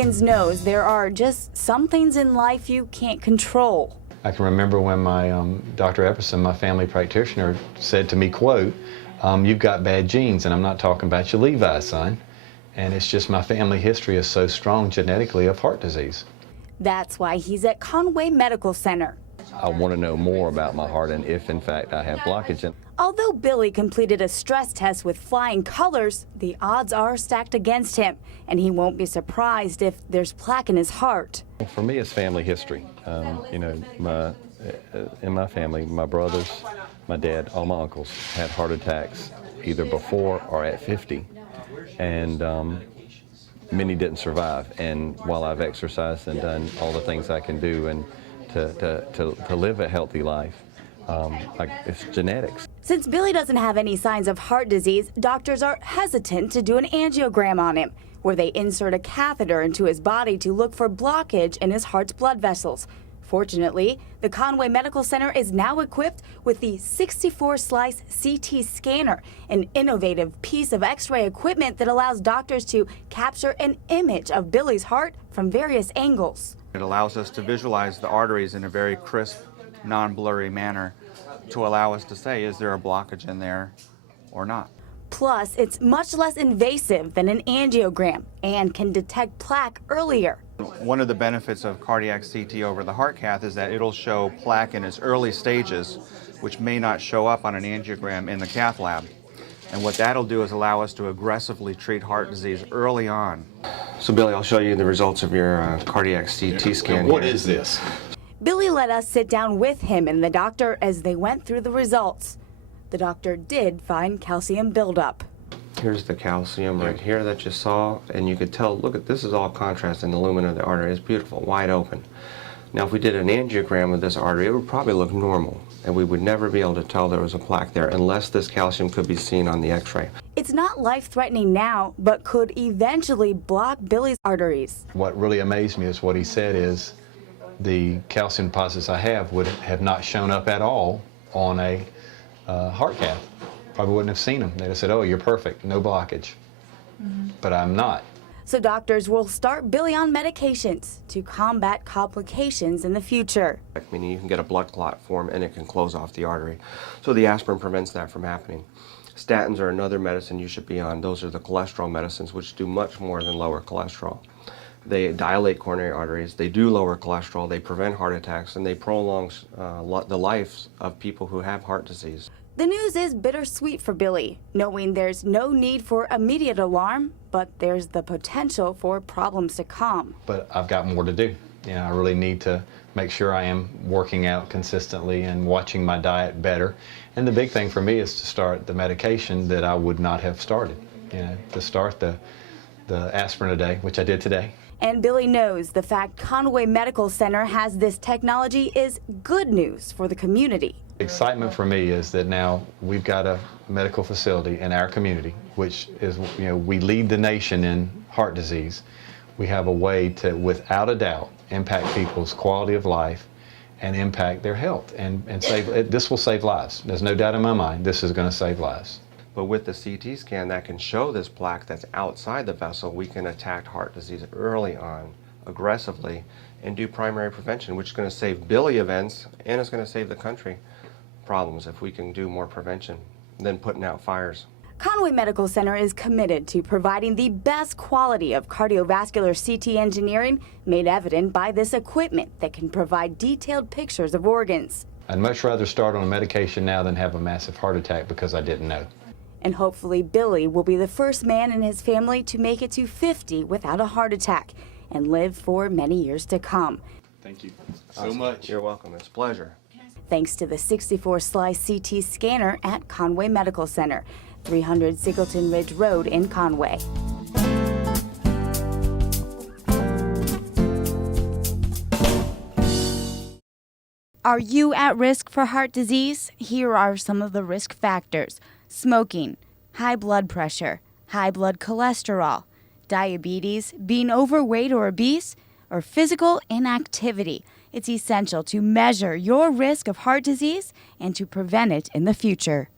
Wiggins knows there are just some things in life you can't control. I can remember when my Dr. Epperson, my family practitioner, said to me, quote, "You've got bad genes," and I'm not talking about your Levi, son. And it's just my family history is so strong genetically of heart disease. That's why he's at Conway Medical Center. I want to know more about my heart and if, in fact, I have blockage. Although Billy completed a stress test with flying colors, the odds are stacked against him, and he won't be surprised if there's plaque in his heart. For me, it's family history. You know, in my family, my brothers, my dad, all my uncles had heart attacks either before or at 50, and many didn't survive. And while I've exercised and done all the things I can do and to live a healthy life, it's genetics. Since Billy doesn't have any signs of heart disease, doctors are hesitant to do an angiogram on him, where they insert a catheter into his body to look for blockage in his heart's blood vessels. Fortunately, the Conway Medical Center is now equipped with the 64-slice CT scanner, an innovative piece of X-ray equipment that allows doctors to capture an image of Billy's heart from various angles. It allows us to visualize the arteries in a very crisp, non-blurry manner to allow us to say, is there a blockage in there or not? Plus, it's much less invasive than an angiogram and can detect plaque earlier. One of the benefits of cardiac CT over the heart cath is that it'll show plaque in its early stages, which may not show up on an angiogram in the cath lab. And what that'll do is allow us to aggressively treat heart disease early on. So Billy, I'll show you the results of your cardiac CT scan. What is this? Billy let us sit down with him and the doctor as they went through the results. The doctor did find calcium buildup. Here's the calcium right here that you saw, and you could tell, look at this, is all contrast in the lumen of the artery. It's beautiful, wide open. Now if we did an angiogram of this artery, it would probably look normal, and we would never be able to tell there was a plaque there unless this calcium could be seen on the x-ray. It's not life-threatening now, but could eventually block Billy's arteries. What really amazed me is what he said is the calcium deposits I have would have not shown up at all on a heart cath. Probably wouldn't have seen them. They'd have said, oh, you're perfect, no blockage. But I'm not. So doctors will start Billy on medications to combat complications in the future. Meaning you can get a blood clot form and it can close off the artery. So the aspirin prevents that from happening. Statins are another medicine you should be on. Those are the cholesterol medicines, which do much more than lower cholesterol. They dilate coronary arteries, they do lower cholesterol, they prevent heart attacks, and they prolong the lives of people who have heart disease. The news is bittersweet for Billy, knowing there's no need for immediate alarm, but there's the potential for problems to come. But I've got more to do. You know, I really need to make sure I am working out consistently and watching my diet better. And the big thing for me is to start the medication that I would not have started. You know, to start the aspirin a day, which I did today. And Billy knows the fact Conway Medical Center has this technology is good news for the community. Excitement for me is that now we've got a medical facility in our community, which is, you know, we lead the nation in heart disease. We have a way to, without a doubt, impact people's quality of life and impact their health. And save, this will save lives. There's no doubt in my mind this is going to save lives. But with the CT scan that can show this plaque that's outside the vessel, we can attack heart disease early on, aggressively, and do primary prevention, which is going to save Billy events and it's going to save the country problems if we can do more prevention than putting out fires. Conway Medical Center is committed to providing the best quality of cardiovascular CT engineering, made evident by this equipment that can provide detailed pictures of organs. I'd much rather start on a medication now than have a massive heart attack because I didn't know. And hopefully Billy will be the first man in his family to make it to 50 without a heart attack and live for many years to come. Thank you so much. You're welcome. It's a pleasure. Thanks to the 64-slice CT scanner at Conway Medical Center, 300 Singleton Ridge Road in Conway. Are you at risk for heart disease? Here are some of the risk factors: smoking, high blood pressure, high blood cholesterol, diabetes, being overweight or obese, or physical inactivity. It's essential to measure your risk of heart disease and to prevent it in the future.